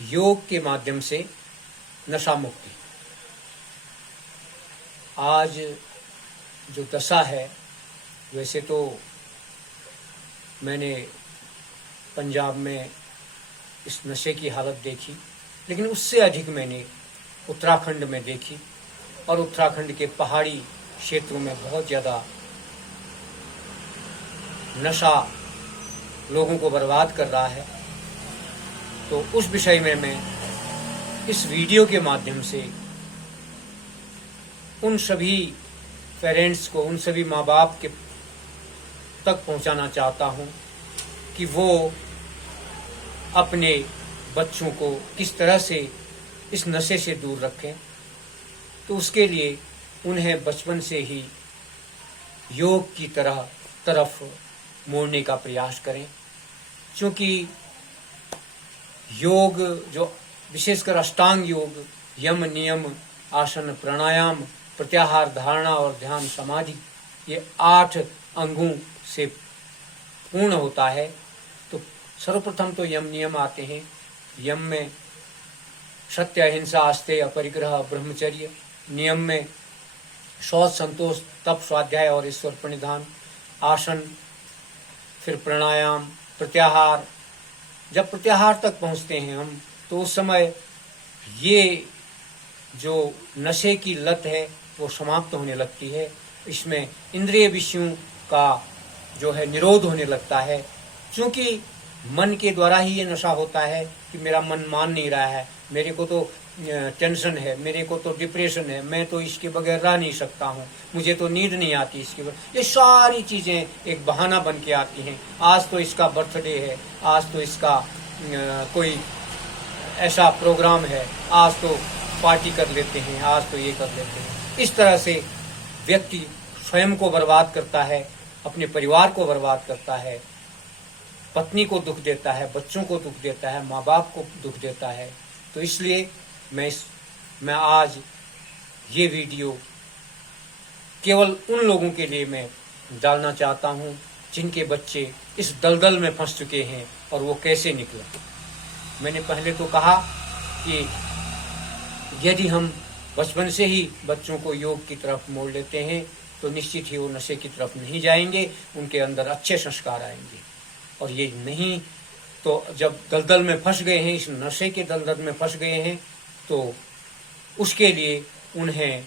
योग के माध्यम से नशा मुक्ति। आज जो दशा है, वैसे तो मैंने पंजाब में इस नशे की हालत देखी, लेकिन उससे अधिक मैंने उत्तराखंड में देखी, और उत्तराखंड के पहाड़ी क्षेत्रों में बहुत ज़्यादा नशा लोगों को बर्बाद कर रहा है। तो उस विषय में मैं इस वीडियो के माध्यम से उन सभी पेरेंट्स को, उन सभी माँ बाप के तक पहुंचाना चाहता हूं कि वो अपने बच्चों को किस तरह से इस नशे से दूर रखें। तो उसके लिए उन्हें बचपन से ही योग की तरफ मोड़ने का प्रयास करें, क्योंकि योग जो विशेषकर अष्टांग योग, यम, नियम, आसन, प्राणायाम, प्रत्याहार, धारणा और ध्यान समाधि, ये 8 अंगों से पूर्ण होता है। तो सर्वप्रथम तो यम नियम आते हैं। यम में सत्य, अहिंसा, आस्तेय, अपरिग्रह, ब्रह्मचर्य। नियम में शौच, संतोष, तप, स्वाध्याय और ईश्वर प्रणिधान। आसन, फिर प्राणायाम, प्रत्याहार। जब प्रत्याहार तक पहुंचते हैं हम, तो उस समय ये जो नशे की लत है वो समाप्त होने लगती है। इसमें इंद्रिय विषयों का जो है निरोध होने लगता है, क्योंकि मन के द्वारा ही ये नशा होता है कि मेरा मन मान नहीं रहा है, मेरे को तो टेंशन है, मेरे को तो डिप्रेशन है, मैं तो इसके बगैर रह नहीं सकता हूँ, मुझे तो नींद नहीं आती इसके बगैर। ये सारी चीज़ें एक बहाना बन के आती हैं। आज तो इसका बर्थडे है, आज तो इसका कोई ऐसा प्रोग्राम है, आज तो पार्टी कर लेते हैं, आज तो ये कर लेते हैं। इस तरह से व्यक्ति स्वयं को बर्बाद करता है, अपने परिवार को बर्बाद करता है, पत्नी को दुख देता है, बच्चों को दुख देता है, माँ बाप को दुख देता है। तो इसलिए मैं आज ये वीडियो केवल उन लोगों के लिए मैं डालना चाहता हूँ जिनके बच्चे इस दलदल में फंस चुके हैं और वो कैसे निकले। मैंने पहले तो कहा कि यदि हम बचपन से ही बच्चों को योग की तरफ मोड़ लेते हैं तो निश्चित ही वो नशे की तरफ नहीं जाएंगे, उनके अंदर अच्छे संस्कार आएंगे। और ये नहीं तो जब दलदल में फंस गए हैं, इस नशे के दलदल में फंस गए हैं, तो उसके लिए उन्हें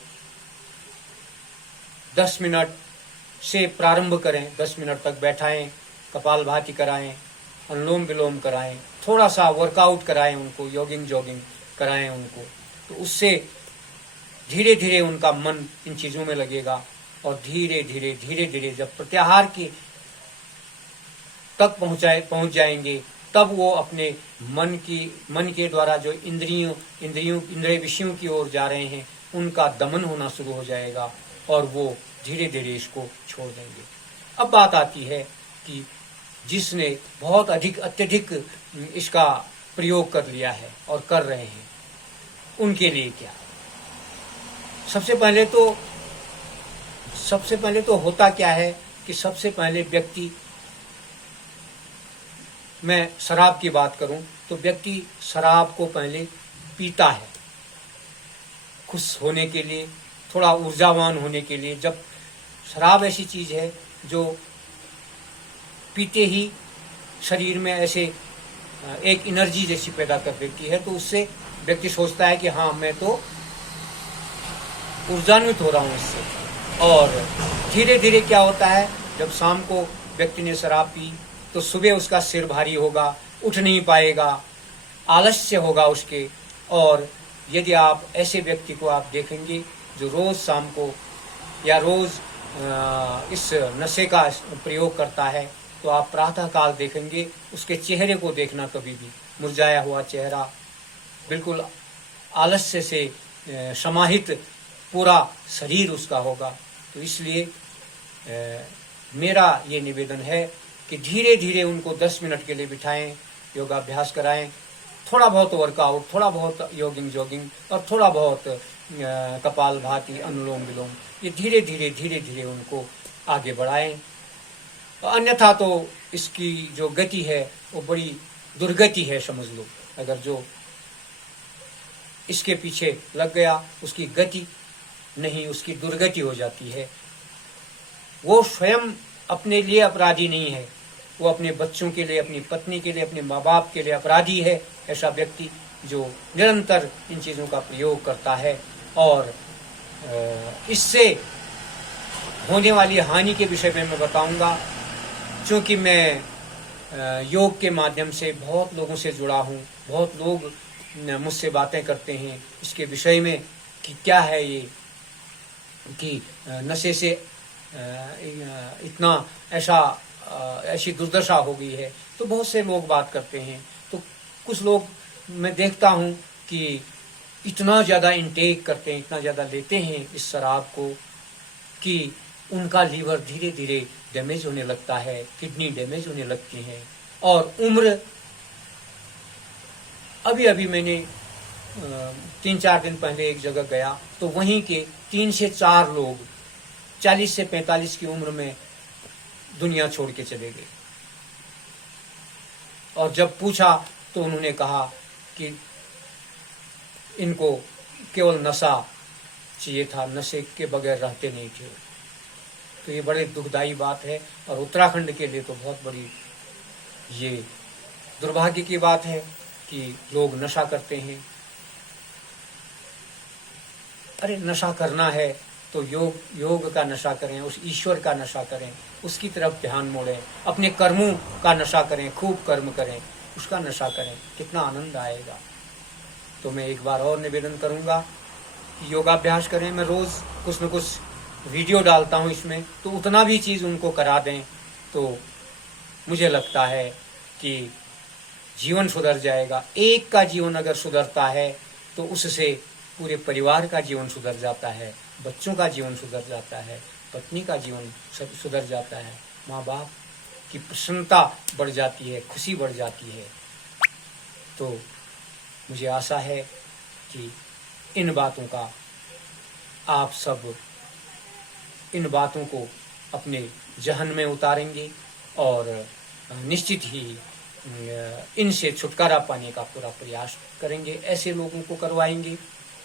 10 मिनट से प्रारंभ करें। 10 मिनट तक बैठाएं, कपालभाति कराएं, अनुलोम विलोम कराएं, थोड़ा सा वर्कआउट कराएं उनको, जॉगिंग कराएं उनको। तो उससे धीरे धीरे उनका मन इन चीज़ों में लगेगा, और धीरे धीरे जब प्रत्याहार की तक पहुंच जाएंगे, तब वो अपने मन के द्वारा जो इंद्रिय विषयों की ओर जा रहे हैं, उनका दमन होना शुरू हो जाएगा, और वो धीरे धीरे इसको छोड़ देंगे। अब बात आती है कि जिसने बहुत अत्यधिक इसका प्रयोग कर लिया है और कर रहे हैं, उनके लिए क्या। सबसे पहले तो होता क्या है कि सबसे पहले व्यक्ति, मैं शराब की बात करूं तो व्यक्ति शराब को पहले पीता है खुश होने के लिए, थोड़ा ऊर्जावान होने के लिए। जब शराब ऐसी चीज़ है जो पीते ही शरीर में ऐसे एक एनर्जी जैसी पैदा कर देती है, तो उससे व्यक्ति सोचता है कि हाँ, मैं तो ऊर्जान्वित हो रहा हूँ इससे। और धीरे धीरे क्या होता है, जब शाम को व्यक्ति ने शराब पी तो सुबह उसका सिर भारी होगा, उठ नहीं पाएगा, आलस्य होगा उसके। और यदि आप ऐसे व्यक्ति को आप देखेंगे जो रोज़ शाम को या रोज़ इस नशे का प्रयोग करता है, तो आप प्रातः काल देखेंगे उसके चेहरे को देखना, कभी भी मुरझाया हुआ चेहरा, बिल्कुल आलस्य से समाहित पूरा शरीर उसका होगा। तो इसलिए मेरा ये निवेदन है कि धीरे धीरे उनको 10 मिनट के लिए बिठाएं, योगाभ्यास कराएं, थोड़ा बहुत वर्कआउट, थोड़ा बहुत जॉगिंग और थोड़ा बहुत कपालभाति, अनुलोम विलोम, ये धीरे धीरे उनको आगे बढ़ाएं। अन्यथा तो इसकी जो गति है वो बड़ी दुर्गति है, समझ लो। अगर जो इसके पीछे लग गया, उसकी गति नहीं, उसकी दुर्गति हो जाती है। वो स्वयं अपने लिए अपराधी नहीं है, वो अपने बच्चों के लिए, अपनी पत्नी के लिए, अपने माँ बाप के लिए अपराधी है। ऐसा व्यक्ति जो निरंतर इन चीज़ों का प्रयोग करता है। और इससे होने वाली हानि के विषय में मैं बताऊंगा, क्योंकि मैं योग के माध्यम से बहुत लोगों से जुड़ा हूँ। बहुत लोग मुझसे बातें करते हैं इसके विषय में कि क्या है ये, कि नशे से इतना ऐसी दुर्दशा हो गई है। तो बहुत से लोग बात करते हैं। तो कुछ लोग मैं देखता हूँ कि इतना ज़्यादा इंटेक करते हैं, इतना ज़्यादा लेते हैं इस शराब को कि उनका लीवर धीरे धीरे डैमेज होने लगता है, किडनी डैमेज होने लगती हैं। और उम्र, अभी मैंने 3-4 दिन पहले एक जगह गया तो वहीं के 3 से 4 लोग 40 से 45 की उम्र में दुनिया छोड़ के चले गए। और जब पूछा तो उन्होंने कहा कि इनको केवल नशा चाहिए था, नशे के बगैर रहते नहीं थे। तो ये बड़े दुखदाई बात है और उत्तराखंड के लिए तो बहुत बड़ी ये दुर्भाग्य की बात है कि लोग नशा करते हैं। अरे नशा करना है तो योग का नशा करें, उस ईश्वर का नशा करें, उसकी तरफ ध्यान मोड़ें, अपने कर्मों का नशा करें, खूब कर्म करें, उसका नशा करें, कितना आनंद आएगा। तो मैं एक बार और निवेदन करूंगा कि योगाभ्यास करें। मैं रोज़ कुछ न कुछ वीडियो डालता हूं इसमें, तो उतना भी चीज़ उनको करा दें तो मुझे लगता है कि जीवन सुधर जाएगा। एक का जीवन अगर सुधरता है तो उससे पूरे परिवार का जीवन सुधर जाता है, बच्चों का जीवन सुधर जाता है, पत्नी का जीवन सुधर जाता है, माँ बाप की प्रसन्नता बढ़ जाती है, खुशी बढ़ जाती है। तो मुझे आशा है कि इन बातों को अपने जहन में उतारेंगे और निश्चित ही इनसे छुटकारा पाने का पूरा प्रयास करेंगे, ऐसे लोगों को करवाएंगे।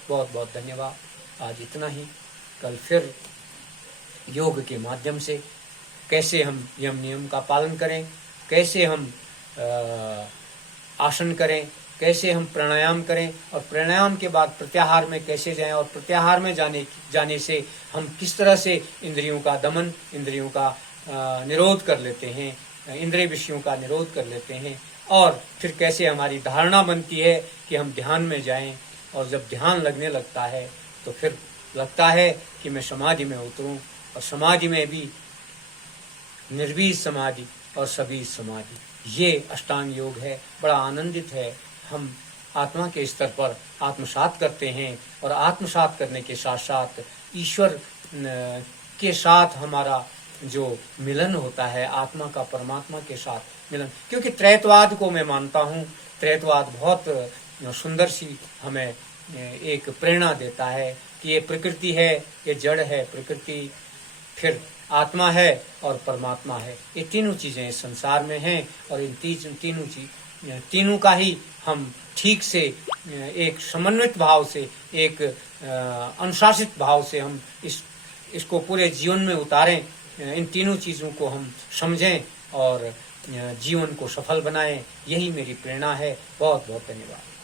बहुत बहुत धन्यवाद। आज इतना ही। कल फिर योग के माध्यम से कैसे हम यम नियम का पालन करें, कैसे हम आसन करें, कैसे हम प्राणायाम करें और प्राणायाम के बाद प्रत्याहार में कैसे जाएं और प्रत्याहार में जाने से हम किस तरह से इंद्रियों का दमन, इंद्रियों का निरोध कर लेते हैं, इंद्रिय विषयों का निरोध कर लेते हैं। और फिर कैसे हमारी धारणा बनती है कि हम ध्यान में जाएं, और जब ध्यान लगने लगता है तो फिर लगता है कि मैं समाधि में उतरूं, और समाधि में भी निर्वीज समाधि और सबीज समाधि, ये अष्टांग योग है। बड़ा आनंदित है। हम आत्मा के स्तर पर आत्मसात करते हैं और आत्मसात करने के साथ साथ ईश्वर के साथ हमारा जो मिलन होता है, आत्मा का परमात्मा के साथ मिलन। क्योंकि त्रैतवाद को मैं मानता हूँ, त्रैतवाद बहुत सुंदर सी हमें एक प्रेरणा देता है कि ये प्रकृति है, ये जड़ है, प्रकृति फिर आत्मा है और परमात्मा है। ये तीनों चीज़ें इस संसार में हैं और इन तीनों का ही हम ठीक से एक समन्वित भाव से, एक अनुशासित भाव से हम इसको पूरे जीवन में उतारें। इन तीनों चीज़ों को हम समझें और जीवन को सफल बनाएं। यही मेरी प्रेरणा है। बहुत बहुत धन्यवाद।